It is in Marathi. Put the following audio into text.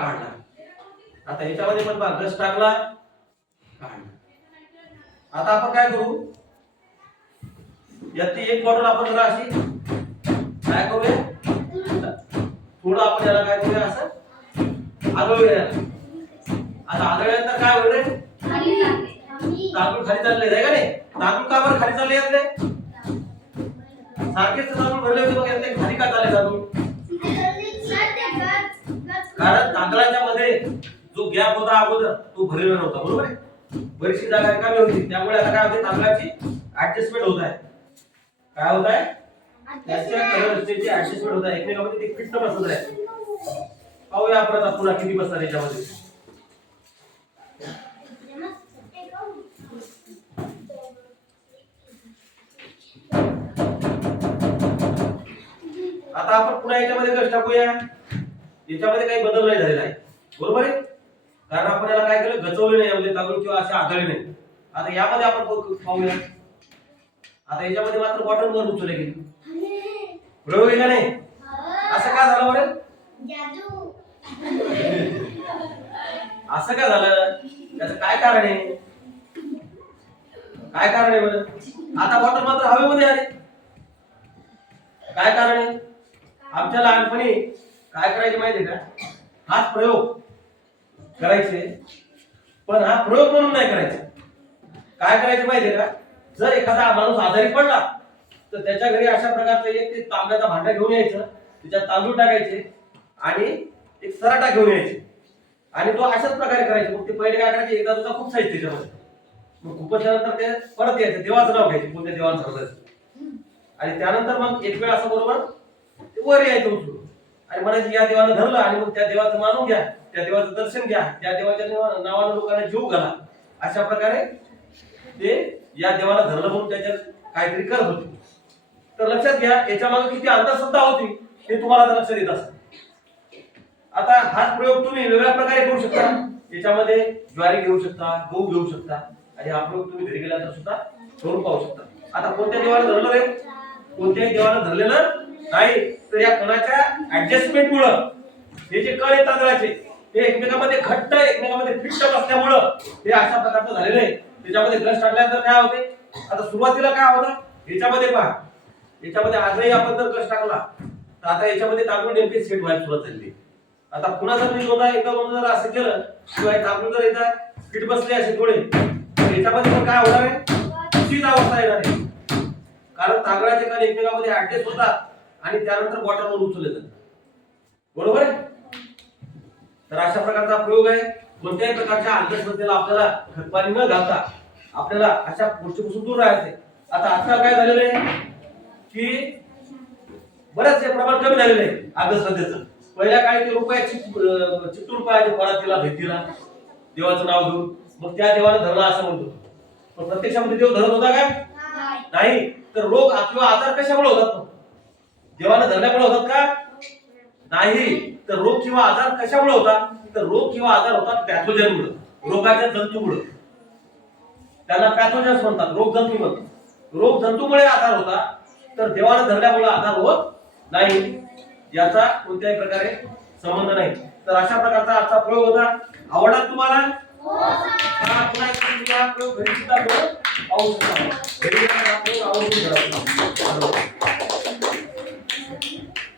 काढला. आता याच्यामध्ये पण बघ गस टाकला काढला. आता आपण काय करू, यातली एक बॉटल आपण जरा अशी काय करूया, थोडं आपण याला काय करूया असं आदळूया. आता आदळल्यानंतर काय होईल रे, तांदूळ खाली चालले आहे का नाही. तांदूळ का बरं खाली चालले यातले, सारखेच तांदूळ भरले होते मग यातले खाली का चालले तांदूळ, कारण तांदळाच्या मध्ये जो गॅप होता अगोदर तो भरलेला नव्हता. बरोबर आहे, बरीचशी जागा रिकामी होती. त्यामुळे आता काय होते, तांदळाची ऍडजस्टमेंट होत आहे. काय होत आहे, त्याच्या कलर रचनेची ऍडजस्टमेंट होत आहे, एकमेकांमध्ये ते फिट बसत आहे. पाहूया आपण आता पुन्हा किती बसतात याच्यामध्ये. आता आपण पुन्हा याच्यामध्ये कष्ट टाकूया. याच्यामध्ये काही बदल नाही झालेला आहे. बरोबर आहे, कारण आपण याला काय केलं, गचवले नाही यामध्ये तांदूळ किंवा असे आदळले नाही. आता यामध्ये आपण पाहूया. आता याच्यामध्ये मात्र बॉटल वर उचलले गेली. बरोबर आहे का नाही. असं का झालं बरं, असं का झालं, त्याचं काय कारण आहे, काय कारण आहे बरं. आता बॉटल मात्र हवेमध्ये आले. काय कारण आहे, आमच्या लहानपणी काय करायचे माहितीये का, हाच प्रयोग करायचे, पण हा प्रयोग म्हणून नाही करायचा. काय करायचे माहितीये का, जर एखादा माणूस आजारी पडला तर त्याच्या घरी अशा प्रकारचं एक ते तांब्याचा भांडा घेऊन यायचं, त्याच्यात तांदूळ टाकायचे आणि एक सराटा घेऊन यायचे आणि तो अशाच प्रकारे करायचे. मग ते पहिले काय करायचे, एकदा दुसरा खूप साहित्य त्याच्यामध्ये, मग खूपच त्यानंतर ते परत यायचे, देवाचं नाव घ्यायचे, कोणत्या देवाचं ठरवायचं, आणि त्यानंतर मग एक वेळ असं बरोबर ते वर यायचं उचलून आणि म्हणायचं या देवानं धरलं, आणि मग त्या देवाचं मानून घ्या, त्या देवाचं दर्शन घ्या, त्या देवाच्या नावानं लोकांना जीव घाला. अशा प्रकारे ते या देवाला धरलं म्हणून त्याच्यात काहीतरी करत होते. तर लक्षात घ्या, याच्या मागे किती अंधश्रद्धा होती हे तुम्हाला आता लक्षात येत असेल. आता हाच प्रयोग तुम्ही वेगळ्या प्रकारे करू शकता. याच्यामध्ये ज्वारी घेऊ शकता, गहू घेऊ शकता, आणि हा प्रयोग तुम्ही घरी गेल्यानंतर सुद्धा करून पाहू शकता. आता कोणत्या देवाला धरलं रे, कोणत्याही देवाला धरलेलं नाही. तर या कणाच्या ऍडजस्टमेंट मुळे हे जे कण आहेत तांदळाचे ते एकमेकांमध्ये घट्ट, एकमेकांमध्ये फिट असल्यामुळं हे अशा प्रकारचं झालेलं आहे. त्याच्यामध्ये गस टाकल्यानंतर काय होते, आता सुरुवातीला काय होतं याच्यामध्ये पहा, याच्यामध्ये आजही आपण जर गस टाकला तर आता याच्यामध्ये तांदूळ नेमके सेट व्हायला सुरुवात झाली. आता पुन्हा जर मी एकदा दोन जर असं केलं किंवा तांदूळ जर एकदा फिट बसले असे थोडे, याच्यामध्ये पण काय होणार आहे, तीच अवस्था येणार आहे. कारण तांदळाचे कण एकमेकांमध्ये ऍडजस्ट होतात आणि त्यानंतर बॉटलवर उचलले जातात. बरोबर आहे. तर अशा प्रकारचा प्रयोग आहे. कोणत्याही प्रकारच्या अंधश्रद्धेला आपल्याला खतपाणी न घालता आपल्याला अशा गोष्टीपासून दूर राहायचे. आता आजकाल काय झालेलं आहे की बरेच हे प्रमाण कमी झालेलं आहे अंधश्रद्धेचं. पहिल्या काळी ते रुपया चित्तूर पाहायचे परातीला, भिंतीला देवाचं नाव घेऊन, मग त्या देवानं धरला असं म्हणतो. पण प्रत्यक्षामध्ये देव धरत होता काय, नाही. तर रोग किंवा आजार कशामुळे होतात, देवानं धरल्यामुळे होतात का, नाही. तर रोग किंवा आजार कशामुळे होतात, तर रोग किंवा आजार होतात पॅथोजनमुळे, रोगाच्या जंतूमुळे. त्यांना पॅथोजन्स म्हणतात, रोग जंतू म्हणतात. रोग जंतूमुळे आजार होता, तर देवानं धरल्यामुळे आजार होत नाही, याचा कोणत्याही प्रकारे संबंध नाही. तर अशा प्रकारचा आजचा प्रयोग होता. आवडला तुम्हाला, पुन्हा एकदा प्रयोग घरी सुद्धा करून पाहू शकता.